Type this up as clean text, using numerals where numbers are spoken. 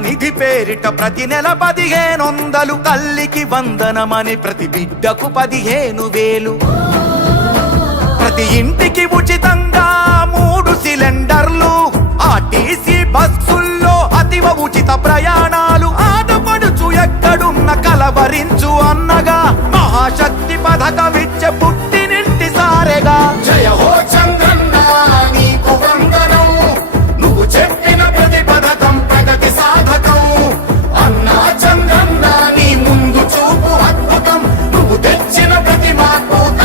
నిధి పేరిట ప్రతి నెల 1500, తల్లికి వందనమని ప్రతి బిడ్డకు 15,000, ప్రతి ఇంటికి ఉచితంగా 3 సిలిండర్లు, ఆర్టీసీ బస్సుల్లో అతివ ఉచిత ప్రయాణాలు, ఆడపడుచు ఎక్కడున్న కలవరించు అన్నగా మహాశక్తి పథకం